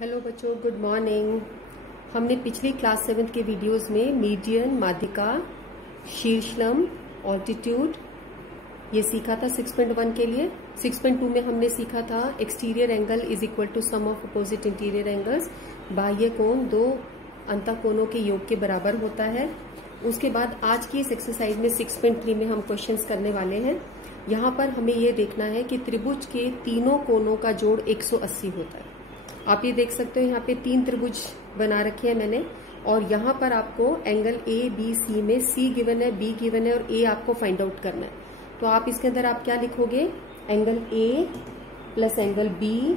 Hello बच्चों, good morning. हमने पिछली क्लास 7 के वीडियोस में मीडियन, माध्यिका, शीर्षलंब, ऑल्टीट्यूड ये सीखा था 6.1 के लिए। 6.2 में हमने सीखा था exterior angle is equal to sum of opposite interior angles. बाह्य कोण दो अंतःकोणों के योग के बराबर होता है। उसके बाद आज की इस एक्सरसाइज में 6.3 में हम क्वेश्चंस करने वाले हैं। यहाँ पर हमें ये देखना है कि त्रिभुज के तीनों कोणों का जोड़ 180 होता है। आप ये देख सकते हो, यहाँ पे 3 त्रिभुज बना रखे हैं मैंने, और यहाँ पर आपको एंगल ए बी सी में सी गिवन है, बी गिवन है और ए आपको फाइंड आउट करना है। तो आप इसके अंदर आप क्या लिखोगे, angle A plus angle B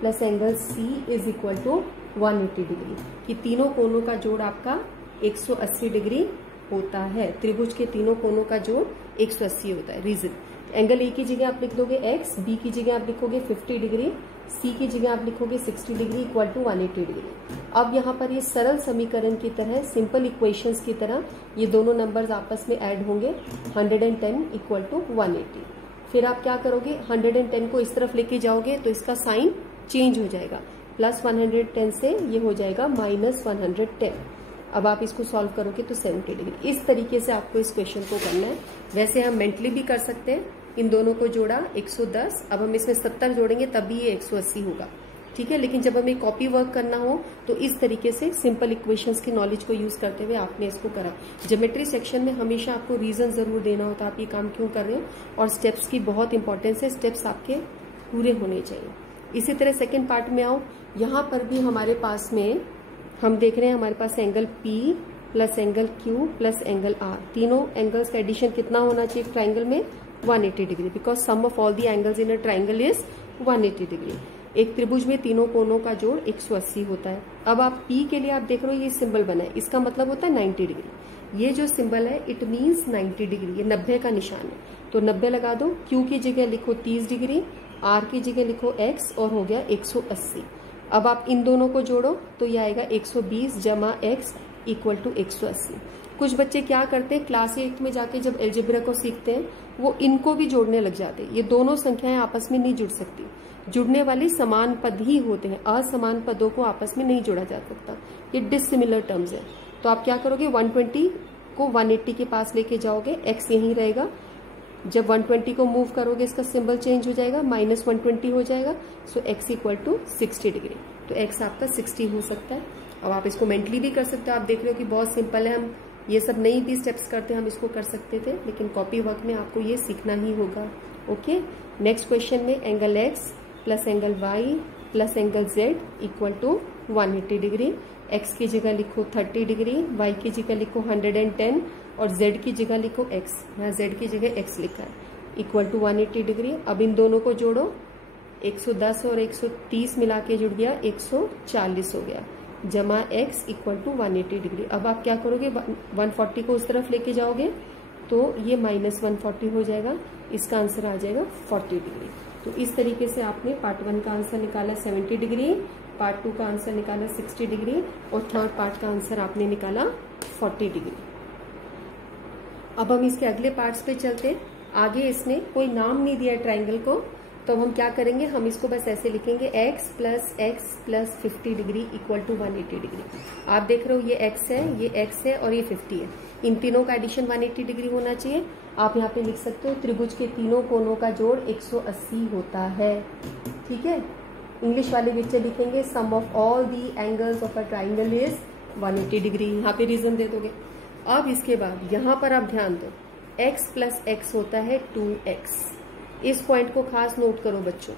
plus angle C is equal to 180 degree, कि तीनों कोणों का जोड़ आपका 180 डिग्री होता है। त्रिभुज के तीनों कोणों का जोड़ 180 होता है। रीजन, एंगल ए की जगह आप लिख दोगे x, बी की जगह आप लिखोगे 50 डिग्री, सी की जगह आप लिखोगे 60 डिग्री इक्वल टू 180 डिग्री। अब यहाँ पर ये सरल समीकरण की तरह, सिंपल इक्वेशंस की तरह ये दोनों नंबर्स आपस में ऐड होंगे, 110 इक्वल टू 180। फिर आप क्या करोगे, 110 को इस तरफ लेके जाओगे तो इसका साइन चेंज हो जाएगा, प्लस 110 से ये हो जाएगा माइनस 110। अब आप इसको सॉल्व करोगे तो 70 डिग्री। इस तरीके से आपको इस क्वेश्चन को करना है। वैसे हम मेंटली भी कर सकते हैं। इन दोनों को जोड़ा 110, अब हम इसमें 70 जोड़ेंगे तब भी ये 180 होगा, ठीक है। लेकिन जब हमें कॉपी वर्क करना हो तो इस तरीके से सिंपल इक्वेशंस की नॉलेज को यूज करते हुए आपने इसको करा। ज्योमेट्री सेक्शन में हमेशा आपको रीजन जरूर देना होता है आप ये काम क्यों कर रहे हो, और स्टेप्स की बहुत इंपॉर्टेंस है, स्टेप्स आपके पूरे होने चाहिए। इसी तरह सेकेंड पार्ट में आओ, यहाँ पर भी हमारे पास में हम देख रहे हैं हमारे पास angle P plus angle Q plus angle R, तीनों एंगल्स का एडिशन कितना होना चाहिए ट्राइंगल में, 180 degree, because sum of all the angles in a triangle is 180 degree. एक त्रिभुज में तीनों कोणों का जोड़ 180 होता है। अब आप P के लिए आप देख रहे हो ये सिंबल बना है, इसका मतलब होता है 90 डिग्री। ये जो सिंबल है इट मीन्स 90 डिग्री, ये 90 का निशान है, तो 90 लगा दो। Q की जगह लिखो 30 डिग्री, R की जगह लिखो X और हो गया 180। अब आप इन दोनों को जोड़ो तो ये आएगा 120 जमा x इक्वल टू 180। कुछ बच्चे क्या करते हैं, क्लास 8 में जाके जब एल्जेब्रा को सीखते हैं वो इनको भी जोड़ने लग जाते हैं। ये दोनों संख्याएं आपस में नहीं जुड़ सकती, जुड़ने वाली समान पद ही होते हैं, असमान पदों को आपस में नहीं जोड़ा जा सकता, ये डिसिमिलर टर्म्स है। तो आप क्या करोगे, 120 को 180 के पास लेके जाओगे, x यहीं रहेगा। जब 120 को मूव करोगे इसका सिंबल चेंज हो जाएगा, माइनस 120 हो जाएगा, सो x इक्वल टू 60 डिग्री। तो x आपका 60 हो सकता है। अब आप इसको मेंटली भी कर सकते हो। आप देख रहे हो कि बहुत सिंपल है, हम ये सब नहीं भी स्टेप्स करते हम इसको कर सकते थे, लेकिन कॉपी वर्क में आपको ये सीखना ही होगा। ओके, नेक्स्ट क्वेश्चन में angle x plus angle y plus angle z equal to 180 degree. x की जगह लिखो 30 डिग्री, y की जगह लिखो 110 और z की जगह लिखो x, यहाँ z की जगह x लिखा है, इक्वल टू 180 डिग्री। अब इन दोनों को जोड़ो, 110 और 130 मिला के जुड़ गया 140 हो गया, जमा x इक्वल टू 180 डिग्री। अब आप क्या करोगे, 140 को उस तरफ लेके जाओगे तो ये माइनस 140 हो जाएगा, इसका आंसर आ जाएगा 40 डिग्री। तो इस तरीके से आपने पार्ट 1 का आंसर निकाला 70 डिग्री, पार्ट 2 का आंसर निकाला 60 डिग्री और थर्ड पार्ट का आंसर आपने निकाला 40 डिग्री। अब हम इसके अगले पार्ट्स पे चलते हैं। आगे इसने कोई नाम नहीं दिया ट्राइंगल को, तो हम क्या करेंगे, हम इसको बस ऐसे लिखेंगे x plus 50 degree equal to 180 degree. आप देख रहे हो ये x है, ये x है और ये 50 है, इन तीनों का एडिशन 180 डिग्री होना चाहिए। आप यहाँ पे लिख सकते हो त्रिभुज के तीनों कोणों का जोड़ 180 होता है, ठीक है। इंग्लिश वाले बच्चे लिखेंगे sum of all the angles of a triangle is 180 degree, यहाँ पे रीजन दे दोगे। अब इसके बाद यहाँ पर आप ध्यान दो, x प्लस x होता है 2x। इस पॉइंट को खास नोट करो बच्चों,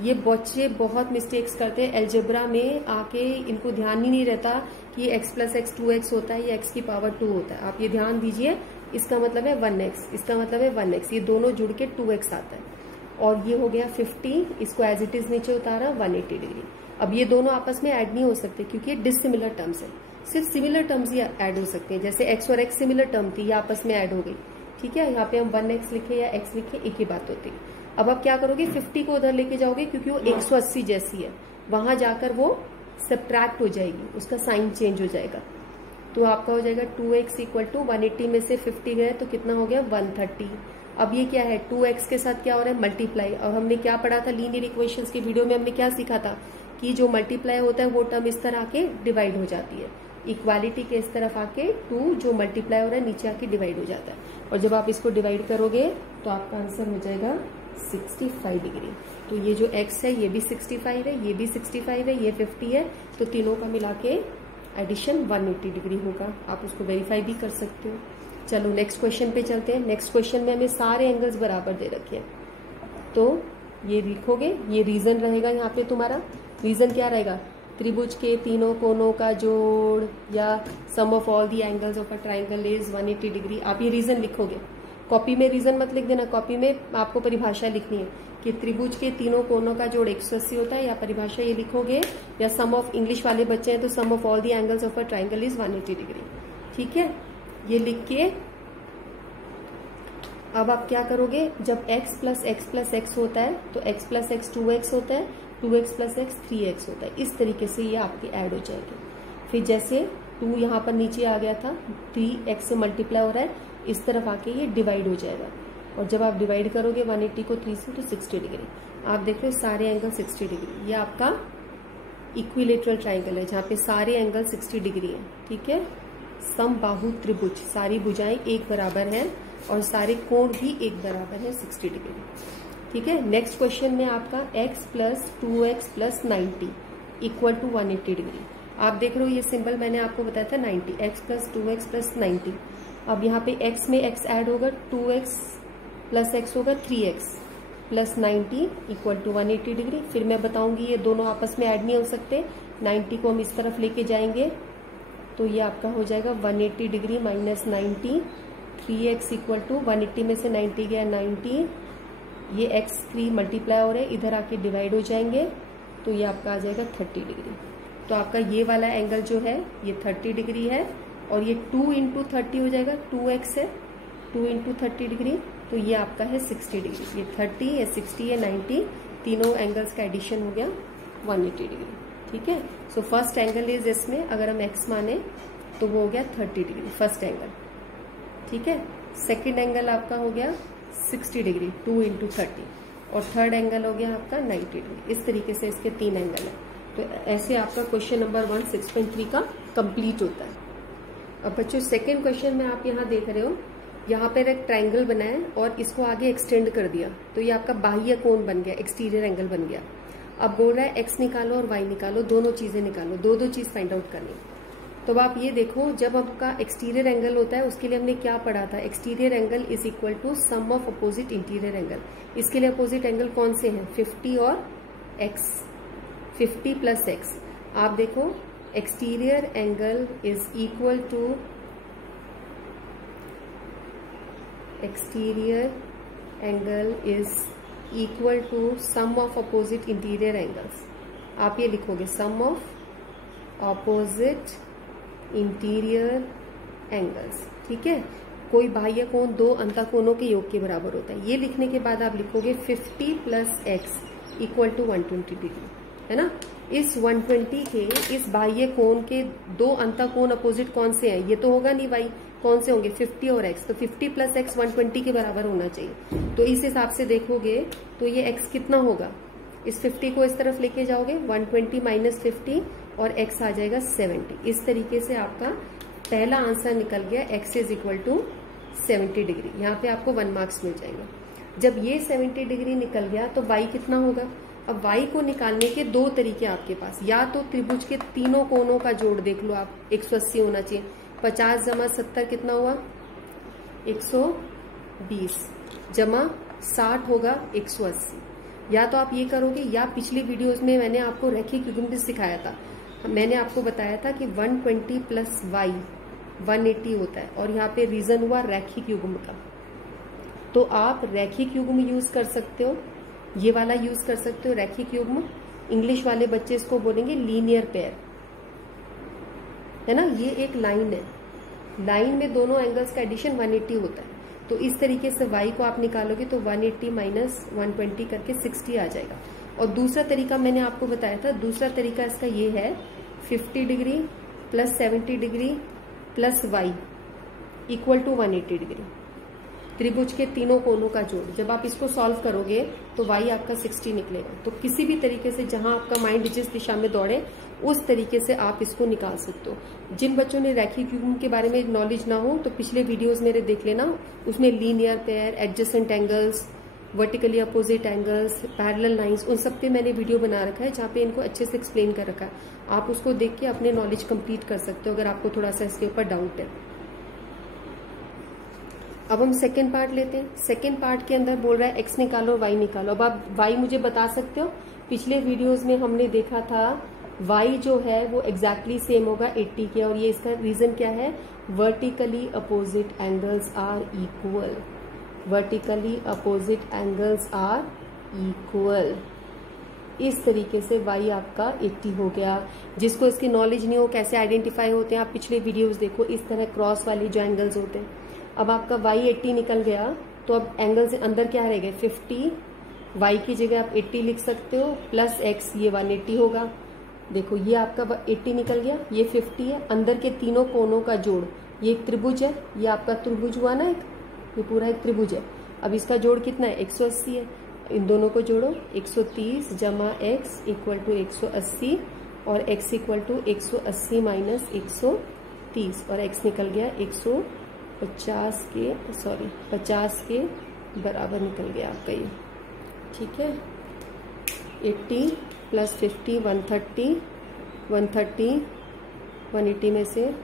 ये बच्चे बहुत मिस्टेक्स करते हैं एल्जेब्रा में आके, इनको ध्यान ही नहीं रहता कि x प्लस x 2x होता है, ये x की पावर 2 होता है। आप ये ध्यान दीजिए, इसका मतलब है 1x, इसका मतलब है 1x, ये दोनों जुड़ के 2x आता है। और ये हो गया 50, इसको एज इट इज नीचे उतारा 180 डिग्री। अब ये दोनों आपस में ऐड नहीं हो सकते क्योंकि ये डिसिमिलर टर्म्स है, सिर्फ सिमिलर टर्म्स ही ऐड हो सकते हैं। जैसे x और x सिमिलर टर्म थी, ये आपस में ऐड हो गई, ठीक है। यहाँ पे हम 1x लिखे या x लिखे, एक ही बात होती है। अब आप क्या करोगे, 50 को उधर लेके जाओगे क्योंकि वो 180 जैसी है, वहां जाकर वो सब्ट्रैक्ट हो जाएगी, उसका साइन चेंज हो जाएगा। तो आपका हो जाएगा 2x इक्वल टू 180 में से 50 गए तो कितना हो गया 130। अब ये क्या है, 2x के साथ क्या हो रहा है, मल्टीप्लाई। और हमने क्या पढ़ा था लीनियर इक्वेशंस के वीडियो में, हमने क्या सीखा था कि जो मल्टीप्लाई होता है वो टर्म इस तरह आके डिवाइड हो जाती है, इक्वालिटी के इस तरफ आके 2 जो मल्टीप्लाई हो रहा है नीचे आके डिवाइड हो जाता है, और जब आप इसको डिवाइड करोगे तो आपका आंसर हो जाएगा 65 डिग्री। तो ये जो x है ये भी 65 है, ये भी 65 है, ये 50 है, तो तीनों का मिला के एडिशन 180 डिग्री होगा। आप उसको वेरीफाई भी कर सकते हो। चलो नेक्स्ट क्वेश्चन पे चलते हैं। नेक्स्ट क्वेश्चन में हमें सारे एंगल्स बराबर दे रखे हैं, तो ये लिखोगे, ये रीजन रहेगा यहाँ पे तुम्हारा। रीजन क्या रहेगा? त्रिभुज के तीनों कोनों का जोड़ या sum of all the angles of a triangle is 180 degree. आप ये रीजन लिखोगे, कॉपी में रीजन मत लिख देना, कॉपी में आपको परिभाषा लिखनी है कि त्रिभुज के तीनों कोनों का जोड़ 180 होता है, या परिभाषा ये लिखोगे, या सम ऑफ, इंग्लिश वाले बच्चे हैं तो sum of all the angles of a triangle is 180 degree. ठीक है, ये लिख के अब आप क्या करोगे, जब x plus x plus x होता है तो x प्लस एक्स 2x होता है, 2x प्लस एक्स 3x होता है। इस तरीके से ये आपके ऐड हो जाएंगे। फिर जैसे 2 यहाँ पर नीचे आ गया था, 3x से मल्टीप्लाई हो रहा है, इस तरफ आके ये डिवाइड हो जाएगा, और जब आप डिवाइड करोगे 180 को 3 से तो 60 डिग्री। आप देख रहे हो सारे एंगल 60 डिग्री। ये आपका इक्विलेटरल ट्राइंगल है जहाँ पे सारे एंगल 60 डिग्री है। ठीक है, समबाहु त्रिभुज, सारी भुजाएं एक बराबर हैं और सारे कोण भी एक बराबर है 60 डिग्री। ठीक है, नेक्स्ट क्वेश्चन में आपका x plus 2x plus 90 equal to 180 degree. आप देख रहे हो ये सिंबल मैंने आपको बताया था 90, x प्लस 2x प्लस 90। अब यहाँ पे x में x ऐड होगा, 2x प्लस x होगा 3x plus 90 equal to 180 degree. फिर मैं बताऊंगी ये दोनों आपस में ऐड नहीं हो सकते, 90 को हम इस तरफ लेके जाएंगे तो ये आपका हो जाएगा 180 degree minus 90, 3x equal to 180 में से 90 गया 90, ये x 3 मल्टीप्लाई हो रहे हैं, इधर आके डिवाइड हो जाएंगे तो ये आपका आ जाएगा 30 डिग्री। तो आपका ये वाला एंगल जो है ये 30 डिग्री है, और ये 2 इंटू 30 हो जाएगा, 2x है, 2 इंटू 30 डिग्री, तो ये आपका है 60 डिग्री। ये 30 है, 60 है, 90, तीनों एंगल्स का एडिशन हो गया 180 डिग्री। ठीक है, सो फर्स्ट एंगल इज इसमें अगर हम x माने तो वो हो गया 30 डिग्री फर्स्ट एंगल। ठीक है, सेकेंड एंगल आपका हो गया 60 डिग्री 2 इंटू 30, और थर्ड एंगल हो गया आपका 90 डिग्री। इस तरीके से इसके 3 एंगल है। तो ऐसे आपका क्वेश्चन नंबर 1 6.3 का कंप्लीट होता है। अब बच्चों सेकेंड क्वेश्चन में आप यहाँ देख रहे हो, यहाँ पर एक ट्राइंगल बना है और इसको आगे एक्सटेंड कर दिया, तो ये आपका बाह्य कोण बन गया, एक्सटीरियर एंगल बन गया। अब बोल रहा है x निकालो और y निकालो, दोनों चीजें निकालो, दो चीज फाइंड आउट करनी। तो आप ये देखो, जब आपका एक्सटीरियर एंगल होता है उसके लिए हमने क्या पढ़ा था, exterior angle is equal to sum of opposite interior angle. इसके लिए अपोजिट एंगल कौन से हैं, 50 और x, 50 प्लस x। आप देखो exterior angle is equal to, exterior angle is equal to sum of opposite interior angles. आप ये लिखोगे sum of opposite interior angles. ठीक है, कोई बाह्य कोण 2 अंतःकोणों के योग के बराबर होता है। ये लिखने के बाद आप लिखोगे 50 plus x equal to 120 degree, है ना। इस 120 के इस बाह्य कोण के 2 अंतःकोण अपोजिट कौन से हैं, ये तो होगा नहीं y, कौन से होंगे 50 और x, तो 50 प्लस x 120 के बराबर होना चाहिए। तो इस हिसाब से देखोगे तो ये x कितना होगा, इस 50 को इस तरफ लेके जाओगे 120 माइनस 50 और x आ जाएगा 70। इस तरीके से आपका पहला आंसर निकल गया, x is equal to 70 degree. यहाँ पे आपको 1 मार्क्स मिल जाएगा। जब ये 70 डिग्री निकल गया तो y कितना होगा। अब y को निकालने के 2 तरीके आपके पास, या तो त्रिभुज के तीनों कोनों का जोड़ देख लो आप, 180 होना चाहिए, 50 जमा 70 कितना हुआ 120, जमा 60 होगा 180। या तो आप ये करोगे, या पिछली वीडियोस में मैंने आपको रैखिक युग्म भी सिखाया था। मैंने आपको बताया था कि 120 प्लस y 180 होता है, और यहाँ पे रीजन हुआ रैखिक युग्म का। तो आप रैखिक युग्म यूज कर सकते हो, ये वाला यूज कर सकते हो रैखिक युग्म। इंग्लिश वाले बच्चे इसको बोलेंगे लीनियर पेयर, है ना। ये एक लाइन है, लाइन में दोनों एंगल्स का एडिशन 180 होता है। तो इस तरीके से y को आप निकालोगे तो 180 माइनस 120 करके 60 आ जाएगा। और दूसरा तरीका मैंने आपको बताया था, दूसरा तरीका इसका ये है 50 degree plus 70 degree plus y equal to 180 degree. त्रिभुज के तीनों कोनों का जोड़। जब आप इसको सॉल्व करोगे तो y आपका 60 निकलेगा। तो किसी भी तरीके से जहां आपका माइंड जिस दिशा में दौड़े उस तरीके से आप इसको निकाल सकते हो। जिन बच्चों ने रैखिक युग्म के बारे में नॉलेज ना हो तो पिछले वीडियोस मेरे देख लेना, उसमें linear pair, adjacent angles, vertically opposite angles, parallel lines, उन सब पे मैंने वीडियो बना रखा है जहाँ पे इनको अच्छे से एक्सप्लेन कर रखा है। आप उसको देख के अपने नॉलेज कंप्लीट कर सकते हो अगर आपको थोड़ा सा इसके ऊपर डाउट है। अब हम सेकेंड पार्ट लेते हैं। सेकेंड पार्ट के अंदर बोल रहा है x निकालो y निकालो। अब आप y मुझे बता सकते हो, पिछले वीडियोस में हमने देखा था y जो है वो एग्जैक्टली सेम होगा 80 के, और ये इसका रीजन क्या है, vertically opposite angles are equal. Vertically opposite angles are equal. इस तरीके से y आपका 80 हो गया। जिसको इसकी नॉलेज नहीं हो कैसे आइडेंटिफाई होते हैं, आप पिछले वीडियोस देखो, इस तरह क्रॉस वाले जो एंगल्स होते हैं। अब आपका y 80 निकल गया तो अब एंगल से अंदर क्या रह गए 50, y की जगह आप 80 लिख सकते हो, प्लस x ये 180 होगा। देखो ये आपका 80 निकल गया, ये 50 है, अंदर के तीनों कोनों का जोड़, ये एक त्रिभुज है, ये आपका त्रिभुज हुआ ना, एक ये पूरा एक त्रिभुज है। अब इसका जोड़ कितना है 180 है, इन दोनों को जोड़ो 130 जमा x इक्वल टू 180 और x इक्वल टू 180 माइनस 130 और x निकल गया 50 के बराबर निकल गया आपका ये। ठीक है, 80 प्लस 50 130, 180 में से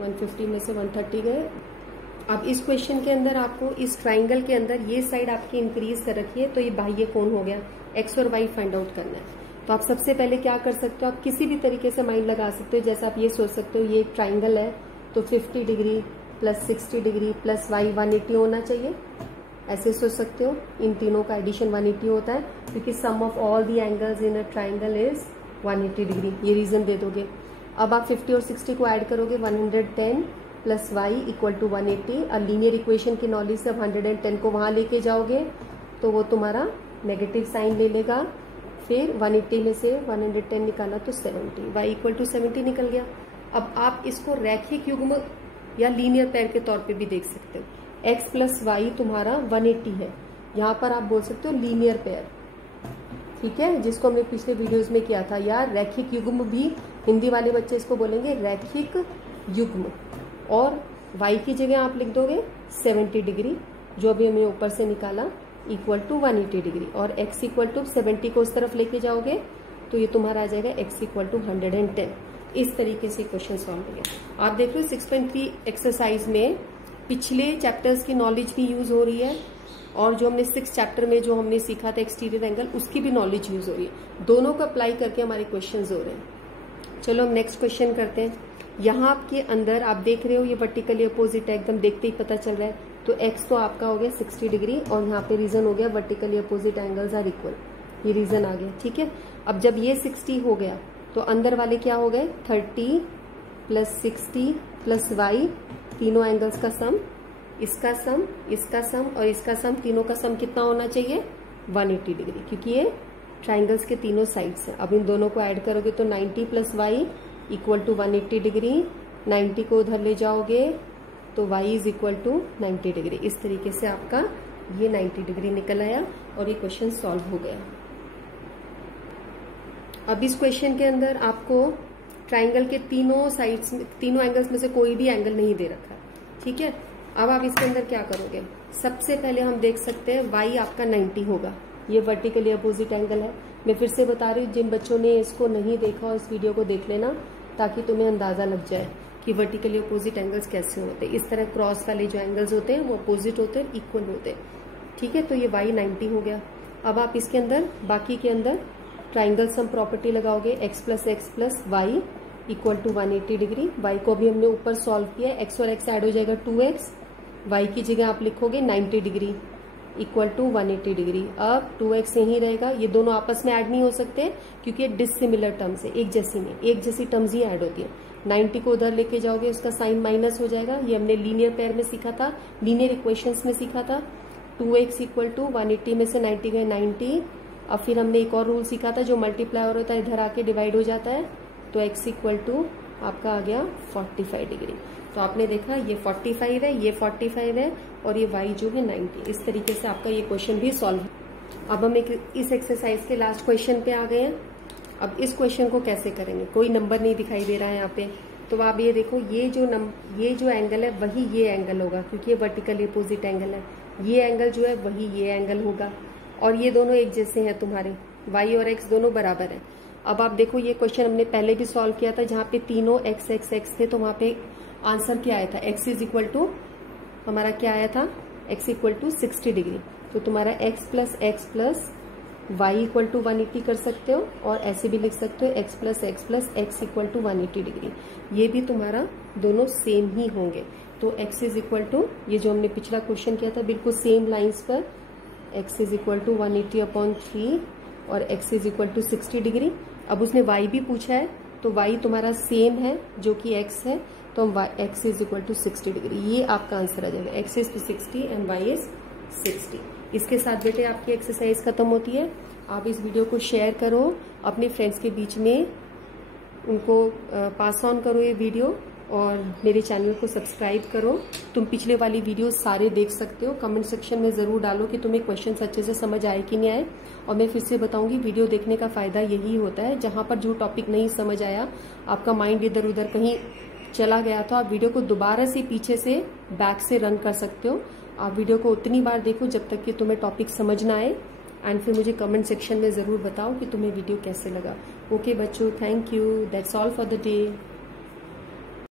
150 में से 130 गए। अब इस क्वेश्चन के अंदर आपको इस ट्राइंगल के अंदर ये साइड आपकी इंक्रीज कर रखी है, तो ये बाह्य कोण हो गया, x और y फाइंड आउट करना है। तो आप सबसे पहले क्या कर सकते हो, आप किसी भी तरीके से माइंड लगा सकते हो। जैसा आप ये सोच सकते हो ये एक ट्राइंगल है तो 50 degree plus 60 degree plus y 180 होना चाहिए, ऐसे सोच सकते हो। इन तीनों का एडिशन 180 होता है क्योंकि sum of all the angles in a triangle is 180 degree, ये रीजन दे दोगे। अब आप 50 और 60 को ऐड करोगे, 110 प्लस y इक्वल टू 180। और लीनियर इक्वेशन की नॉलेज से 110 को वहां लेके जाओगे तो वो तुम्हारा नेगेटिव साइन ले लेगा। फिर 180 में से 110 निकाला तो 70, y इक्वल टू 70 निकल गया। अब आप इसको रैखिक युग्म या लीनियर पेयर के तौर पे भी देख सकते हो। x प्लस वाई तुम्हारा 180 है, यहाँ पर आप बोल सकते हो लीनियर पेयर। ठीक है, जिसको हमने पिछले वीडियोस में किया था यार, रैखिक युग्म भी हिंदी वाले बच्चे इसको बोलेंगे रैखिक युग्म। और y की जगह आप लिख दोगे 70 डिग्री, जो भी हमने ऊपर से निकाला, इक्वल टू 180 डिग्री, और x इक्वल टू 70 को उस तरफ लेके जाओगे तो ये तुम्हारा आ जाएगा x इक्वल टू 110। इस तरीके से क्वेश्चन सॉल्व हो गया। आप देख लो 6.3 एक्सरसाइज में पिछले चैप्टर्स की नॉलेज भी यूज हो रही है, और जो हमने 6 चैप्टर में जो हमने सीखा था एक्सटीरियर एंगल, उसकी भी नॉलेज यूज हो रही है। दोनों को अप्लाई करके हमारे क्वेश्चन हो रहे हैं। चलो हम नेक्स्ट क्वेश्चन करते हैं। यहाँ आपके अंदर आप देख रहे हो ये वर्टिकली अपोजिट है, एकदम देखते ही पता चल रहा है। तो x तो आपका हो गया 60 डिग्री, और यहाँ पे रीजन हो गया vertically opposite angles are equal, ये रीजन आ गया। ठीक है, अब जब ये 60 हो गया तो अंदर वाले क्या हो गए 30 प्लस 60 प्लस y, तीनों एंगल्स का सम, इसका सम, इसका सम और इसका सम, तीनों का सम कितना होना चाहिए 180 डिग्री, क्योंकि ये ट्राइंगल्स के तीनों साइड्स हैं। अब इन दोनों को ऐड करोगे तो 90 plus Y equal to 180 degree, 90 को उधर ले जाओगे तो y is equal to 90 degree. इस तरीके से आपका ये 90 डिग्री निकल आया और ये क्वेश्चन सॉल्व हो गया। अब इस क्वेश्चन के अंदर आपको ट्राइंगल के तीनों साइड्स में, तीनों एंगल्स में से कोई भी एंगल नहीं दे रखा है। ठीक है, अब आप इसके अंदर क्या करोगे, सबसे पहले हम देख सकते हैं y आपका 90 होगा, ये वर्टिकली अपोजिट एंगल है। मैं फिर से बता रही हूँ, जिन बच्चों ने इसको नहीं देखा इस वीडियो को देख लेना, ताकि तुम्हें अंदाजा लग जाए कि वर्टिकली अपोजिट एंगल्स कैसे होते हैं। इस तरह क्रॉस वाले जो एंगल्स होते हैं वो अपोजिट होते हैं, इक्वल होते हैं। ठीक है, तो ये y 90 हो गया। अब आप इसके अंदर बाकी के अंदर ट्राइंगल सम प्रॉपर्टी लगाओगे, x plus Y equal to 180 degree. y को अभी हमने ऊपर सॉल्व किया, x और x ऐड हो जाएगा 2x, y की जगह आप लिखोगे 90 डिग्री इक्वल टू 180 डिग्री। अब 2x यहीं रहेगा, ये दोनों आपस में ऐड नहीं हो सकते क्योंकि ये डिसिमिलर टर्म्स है, एक जैसी नहीं, एक जैसी टर्म्स ही ऐड होती है। 90 को उधर लेके जाओगे, उसका साइन माइनस हो जाएगा। ये हमने लीनियर पेयर में सीखा था, लीनियर इक्वेशंस में सीखा था। 2x इक्वल टू 180 में से 90 गए 90। अब फिर हमने एक और रूल सीखा था, जो मल्टीप्लाई और होता है इधर आके डिवाइड हो जाता है, तो x इक्वल टू आपका आ गया 45 डिग्री। तो आपने देखा ये 45 है, ये 45 है और ये y जो है 90। इस तरीके से आपका ये क्वेश्चन भी सॉल्व है। अब हम इस एक्सरसाइज के लास्ट क्वेश्चन पे आ गए हैं। अब इस क्वेश्चन को कैसे करेंगे, कोई नंबर नहीं दिखाई दे रहा है यहाँ पे, तो आप ये देखो ये जो एंगल है वही ये एंगल होगा, क्योंकि ये वर्टिकल अपोजिट एंगल है। ये एंगल जो है वही ये एंगल होगा और ये दोनों एक जैसे हैं तुम्हारे, y और x दोनों बराबर है। अब आप देखो ये क्वेश्चन हमने पहले भी सॉल्व किया था जहाँ पे तीनों x x x थे, तो वहां पे आंसर क्या आया था, x इज इक्वल टू हमारा क्या आया था, x इक्वल टू 60 डिग्री। तो तुम्हारा x plus y equal to 180 कर सकते हो और ऐसे भी लिख सकते हो x plus x equal to 180 degree. ये भी तुम्हारा दोनों सेम ही होंगे। तो x इज इक्वल टू, ये जो हमने पिछला क्वेश्चन किया था बिल्कुल सेम लाइंस पर, x इज इक्वल टू 180/3 और x is equal to 60 degree. अब उसने y भी पूछा है, तो y तुम्हारा सेम है जो कि x है, तो हम x is equal to 60 degree, ये आपका आंसर आ जाएगा। x is 60 and y is 60। इसके साथ बेटे आपकी एक्सरसाइज खत्म होती है। आप इस वीडियो को शेयर करो अपने फ्रेंड्स के बीच में, उनको पास ऑन करो ये वीडियो और मेरे चैनल को सब्सक्राइब करो। तुम पिछले वाली वीडियो सारे देख सकते हो। कमेंट सेक्शन में जरूर डालो कि तुम्हें क्वेश्चन अच्छे से समझ आए कि नहीं आए। और मैं फिर से बताऊंगी, वीडियो देखने का फायदा यही होता है, जहां पर जो टॉपिक नहीं समझ आया, आपका माइंड इधर उधर कहीं चला गया था, आप वीडियो को दोबारा से पीछे से बैक से रन कर सकते हो। आप वीडियो को उतनी बार देखो जब तक कि तुम्हें टॉपिक समझ ना आए, एंड फिर मुझे कमेंट सेक्शन में जरूर बताओ कि तुम्हें वीडियो कैसे लगा। ओके बच्चों, thank you, that's all for the day.